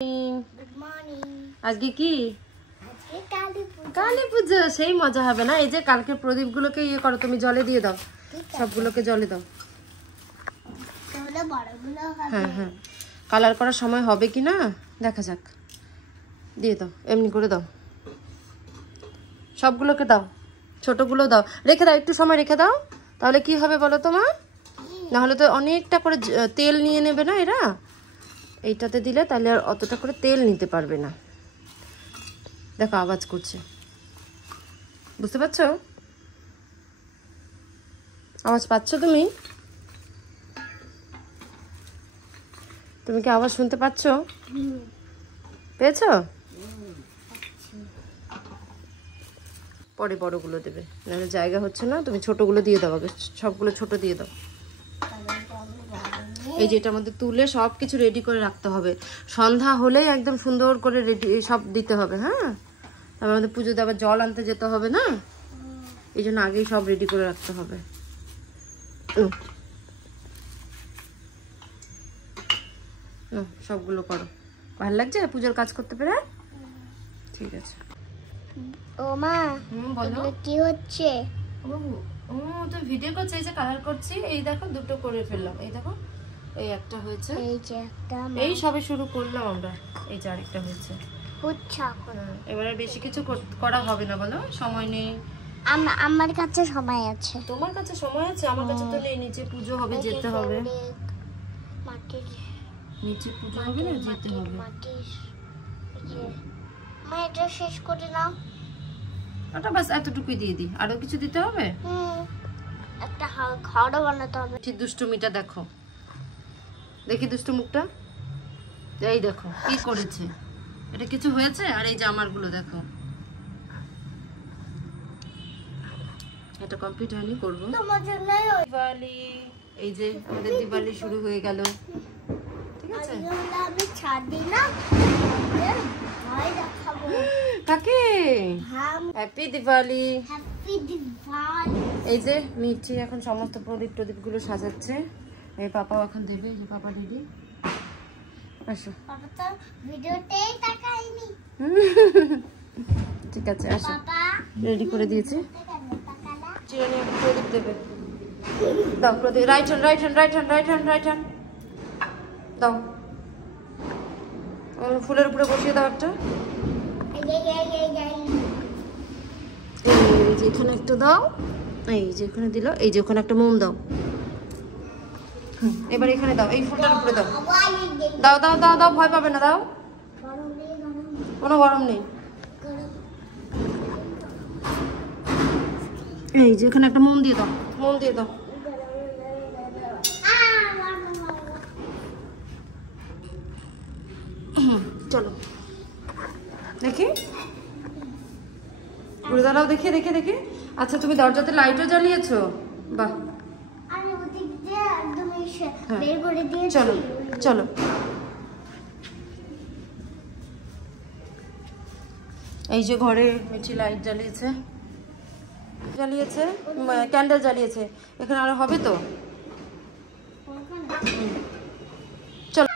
Good morning. আজকে কি? আজকে কালী পূজা। কালী পূজা, সেই মজা হবে না? এই যে কালকে প্রদীপগুলোকে ইয়ে করো, তুমি জলে দিয়ে দাও, সবগুলোকে জলে দাও। তাহলে বড়গুলো হবে। হ্যাঁ হ্যাঁ, কালার করার সময় হবে কি না দেখা যাক। দিয়ে দাও, এমনি করে দাও, সবগুলোকে দাও, ছোটগুলো দাও, রেখে দাও, একটু সময় রেখে দাও। তাহলে কি হবে বলো তো মা? না হলে তো অনেকটা করে তেল নিয়ে নেবে না এরা, এইটাতে দিলে তাহলে আর অতটা করে তেল নিতে পারবে না। দেখো আওয়াজ করছে, বুঝতে পারছো? আওয়াজ পাচ্ছ তুমি? তুমি কি আওয়াজ শুনতে পাচ্ছ? পেয়েছো? পরে বড়গুলো দেবে, নাহলে জায়গা হচ্ছে না। তুমি ছোটগুলো দিয়ে দাও, আগে সবগুলো ছোট দিয়ে দাও। এই যে এটার মধ্যে তুলে সব কিছু রেডি করে রাখতে হবে, সন্ধ্যা হলেই একদম সুন্দর করে রেডি সব দিতে হবে। হ্যাঁ, তারপর আমাদের পুজোতে আবার জল আনতে যেতে হবে না, এই জন্য আগেই সব রেডি করে রাখতে হবে। সবগুলো করো, ভালো লাগছে পুজোর কাজ করতে পেরে? ঠিক আছে। ও মা, বলো কি হচ্ছে? তুমি ভিডিও করছো? এই যে কালার করছি, এই দেখো দুটো করে ফেললাম, এই দেখো এই একটা হয়েছে, এই যে একটা, এই সবে শুরু করলাম আমরা, এই যে আরেকটা হয়েছে। হচ্ছে এবারে বেশি কিছু করা হবে না, বলো সময় নেই। আমার কাছে সময় আছে। তোমার কাছে সময় আছে, আমার কাছে তো নেই। নিচে পুজো হবে, যেতে হবে। মাটির নিচে পুজো হবে না, যেতে হবে। মা এটা শেষ করে নাও। ওটা বাস এতটুকুই দিয়ে দিই, আরো কিছু দিতে হবে? একটা ঘরও বানাতে হবে। ঠিক, দুষ্টুমিটা দেখো, দেখি দুষ্টু মুখটা, এই দেখো কি করেছে। এটা কিছু হয়েছে? আর এই যে আমারগুলো দেখো, এটা কমপ্লিট হয়নি, করবো। তোমার জন্য দিওয়ালি, এই যে আমাদের দিওয়ালি শুরু হয়ে গেল। ঠিক আছে, আমি ছাড় দিই না, ভয় দেখাবো। কাকে? হ্যাপি দিওয়ালি। হ্যাপি দিওয়ালি। এই যে মিঠি এখন সমস্ত প্রদীপ গুলো সাজাচ্ছে, এই পাপাও এখন দেবে। এই যে পাপা রেডি, আসো। পাপা তো ভিডিওতেই তাকায়নি। ঠিক আছে, আসো, পাপা রেডি করে দিয়েছি। চিরানি প্রদীপ দেবে, দাও প্রদীপ। Right hand, right hand, right hand, right hand, right hand দাও। ফুলের উপরে বসিয়ে দাও একটা। এই যে এখানে একটা দাও, এই যে এখানে দিল, এই যে ওখানে একটা মোম দাও। এবার এখানে দাও, এই ফুলটার উপরে দাও। দাও দাও দাও দাও, ভয় পাবে না, দাও। কোনো গরম নেই। এই যে এখানে একটা মোম দিয়ে দাও, মোম দিয়ে দাও। চলো দেখি, ঘুরে দাঁড়াও, দেখে দেখে দেখে। আচ্ছা, তুমি দরজাতে লাইটও জ্বালিয়েছো? বাহ, চলো চলো। এই যে ঘরে মিঠি লাইট জ্বালিয়েছে, ক্যান্ডেল জ্বালিয়েছে। এখানে আরো হবে তো, চলো।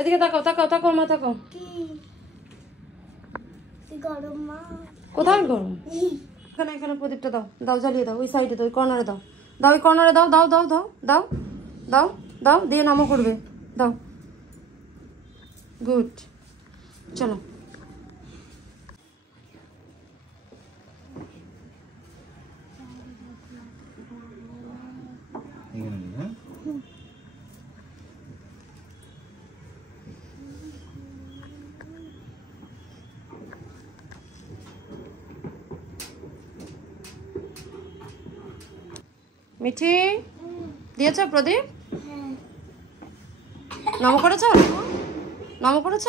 এদিকে তাকাও, তাকাও, তাকাও মা, তাকাও। কোথায় গরম? এখানে এখানে প্রদীপটা দাও, দাও জ্বালিয়ে দাও, ওই সাইডে দাও, ওই কর্নারে দাও, দাও ওই কর্নারে দাও, দাও দাও দাও দাও দাও দাও, দিয়ে নামও করবে, দাও। গুড, চলো। মিঠি দিয়েছ প্রদীপ? নম করেছ? নম করেছ?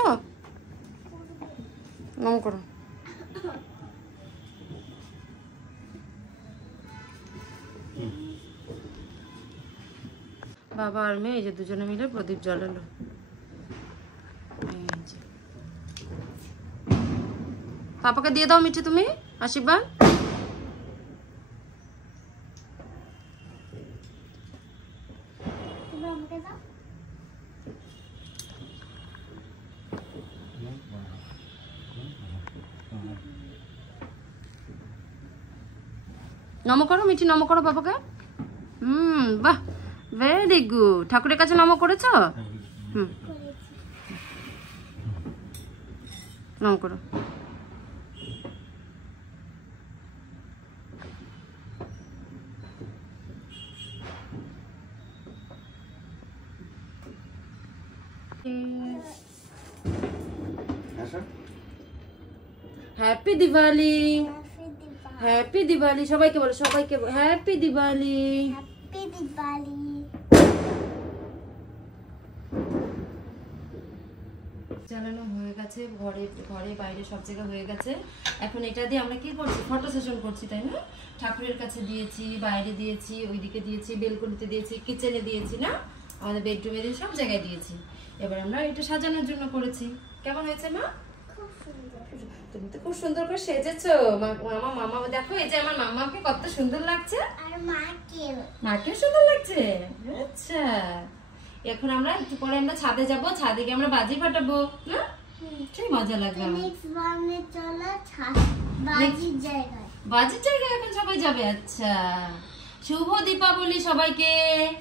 নম করো। বাবা আর মেয়ে এই যে দুজনে মিলে প্রদীপ জ্বালালো। পাপাকে দিয়ে দাও মিঠি তুমি আশীর্বাদ। নম করো মিঠি, নম করো বাবাকে। বাহ, ভেরি গুড। ঠাকুরের কাছে নম করেছো? নম করো। Happy Diwali, happy Diwali. সবাইকে বলো, সবাইকে হ্যাপি দিওয়ালি। হ্যাপি দিওয়ালি। জ্বালানো হয়ে গেছে, ঘরে ঘরে বাইরে সব জায়গায় হয়ে গেছে। এখন এটা দিয়ে আমরা কি করছি? ফটো সেশন করছি, তাই না? ঠাকুরের কাছে দিয়েছি, বাইরে দিয়েছি, ওইদিকে দিয়েছি, বেলকনিতে দিয়েছি, কিচেনে দিয়েছি, না আমাদের বেডরুমে দিয়ে সব জায়গায় দিয়েছি। এবার আমরা এটা সাজানোর জন্য করেছি। কেমন হয়েছে মা? খুব সুন্দর। তুমি তো খুব সুন্দর করে সেজেছো। মামা মামা দেখো, এই যে আমার মামাকে কত সুন্দর লাগছে। আর মাকেও। মাকেও সুন্দর লাগছে। আচ্ছা, এখন আমরা একটু পরে আমরা ছাদে যাব, ছাদে গিয়ে আমরা বাজি ফাটাবো, না? সেই মজা লাগবে আমার। নেক্সট বারে চলো বাজির জায়গায়। বাজির জায়গায় এখন সবাই যাবে। আচ্ছা, শুভ দীপাবলি সবাইকে।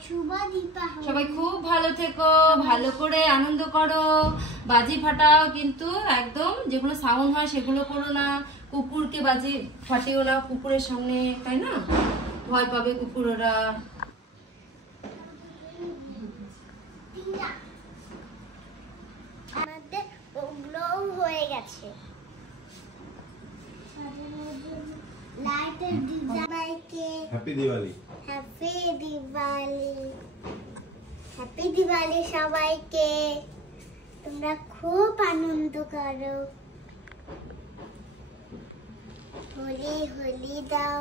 শুভ দীপাবলি। সবাই খুব ভালো থেকো, ভালো করে আনন্দ করো, বাজি ফাটাও, কিন্তু একদম যেগুলো সাউন্ড হয় সেগুলো করো না। কুকুরকে বাজি ফাটিও না কুকুরের সামনে, তাই না? ভয় পাবে কুকুররা। আমাদের ওগুলোও হয়ে গেছে। লাইটের ডিজাইনকে happy Diwali. Happy Diwali. Happy Diwali সবাইকে। তোমরা খুব আনন্দ করো। হোলি হোলি দাও,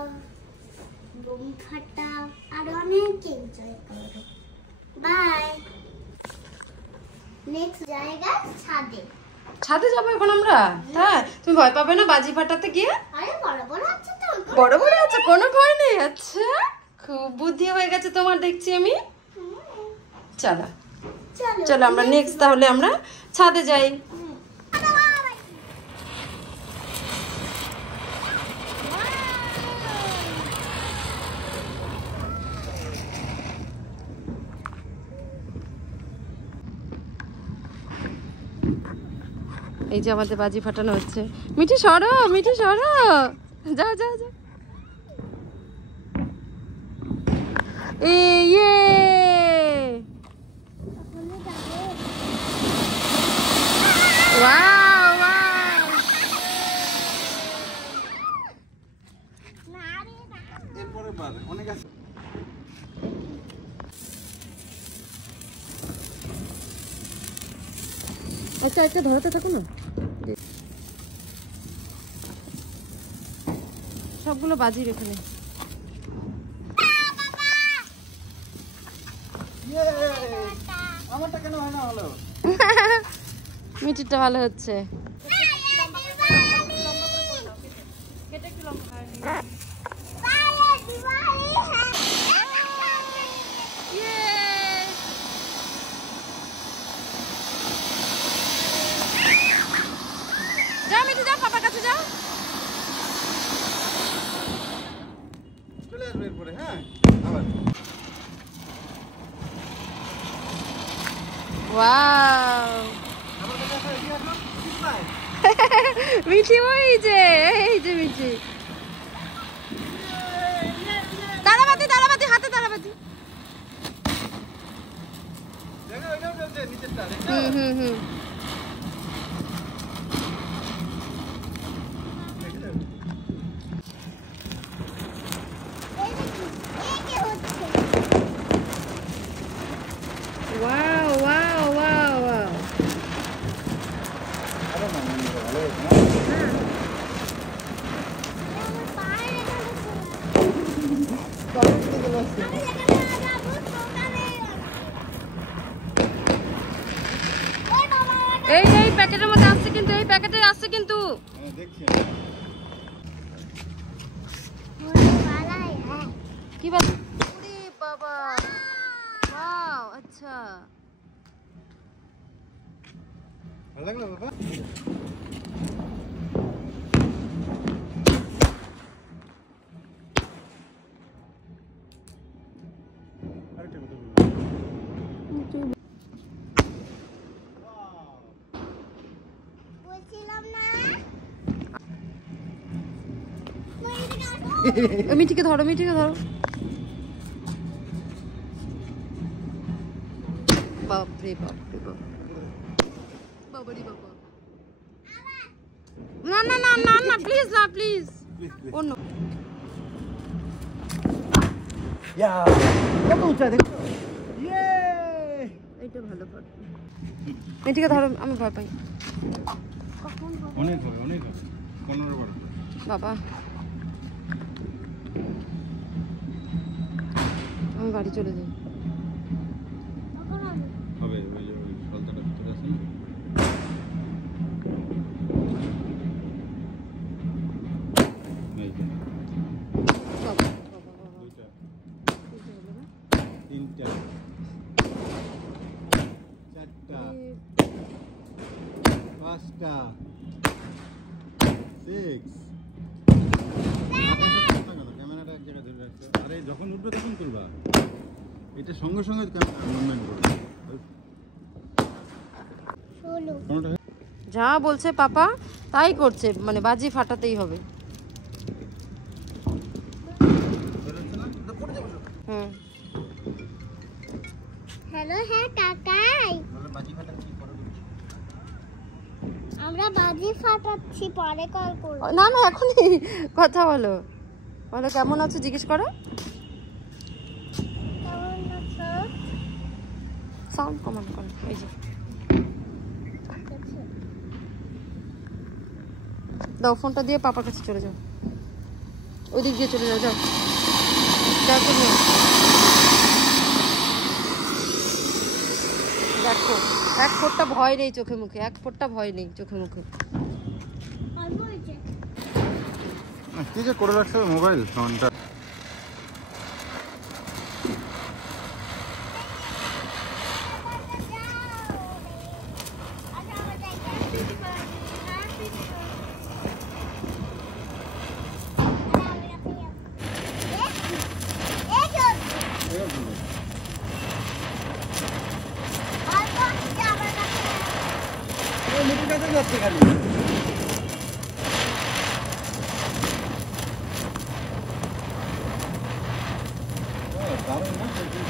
বুম ফাটাও, আর অনেক এনজয় করো। বাই। নেক্সট জায়গা ছাদে। ছাদে যাবো এখন আমরা। হ্যাঁ, তুমি ভয় পাবে না বাজি ফাটাতে গিয়ে? আরে বড় বড় আছে তো। বড় বড় আছে, কোনো ভয় নেই। আচ্ছা, খুব বুদ্ধি হয়ে গেছে তোমার দেখছি আমি। চলো চলো চলো আমরা নেক্সট তাহলে আমরা ছাদে যাই। এই যে আমাদের বাজি ফাটানো হচ্ছে। মিঠি সরো, মিঠি সরো, যাও যাও যাও। ইয়ে ওয়াও ওয়াও। এরপরে বার অনেক আছে। আচ্ছা, একটা ধরাতে থাকো না। সবগুলো বাজির এখানে। আমারটা কেন হয় না হলো? মিঠিটা ভালো হচ্ছে। যাও মিঠি, যাও পাপার কাছে যাও। চলে আসবে এরপরে। হ্যাঁ, আবার ওয়াও, আমার কাছে আসো, এদিকে আসো। ঠিক নাই? মিঠি ওই যে, এই যে মিঠি। তারাবাতি তারাবাতি, হাতে তারাবাতি। দেখো ওইটাও চলছে নিচেরটা, দেখছো? হুম হুম হুম। Wow wow wow wow. আরে না, ভালো হয়েছে না? होने वाला है। কি বাজ ওরে বাবা ওয়াও আচ্ছা ভালো লাগলো বাবা? আরেকটা কথা বলবো। বলছিলাম না তুই এদিকে আসো। মিঠিকে ধরো বাপরে বাপরে বাপ বাবারি বাবা না না না না না প্লিজ না প্লিজ অন্য ইয়া কত উঁচা দেখো ইয়ে এইটা ভালো ফটো মিঠিকে ধরো আমি ভয় পাই অনেক হবে 15 বার বাবা আমি বাড়ি চলে যাই কখন হবে? হবে ওই সলতাটা ভিতরে আছে না এই যে বাবা দুইটা তিনটা চারটা পাঁচটা 6 ক্যামেরাটা এক জায়গায় ধরে রাখতে আরে যখন উঠবে তখন করবা এটা সঙ্গে সঙ্গে ক্যামেরা মুভমেন্ট করবে 16 যা বলছে পাপা তাই করছে মানে বাজি ফাটাতেই হবে হুম হ্যালো হ্যাঁ কাকাই আমরা বাজি ফাটাচ্ছি পরে কল করব না না এখনই কথা বলো বলো কেমন আছো জিজ্ঞেস করো কেমন আছো সাউন্ড কমান করো এই যে দাও ফোনটা দিয়ে পাপার কাছে চলে যাও ওই দিক দিয়ে চলে যাও যাও দেখো নিয়ে দেখো এক ফোঁটা ভয় নেই চোখে মুখে এক ফোঁটা ভয় নেই চোখে মুখে অল্প হয়েছে কি যে করে রাখছে মোবাইল ফোনটা যাচ্ছে খালি দারুণ না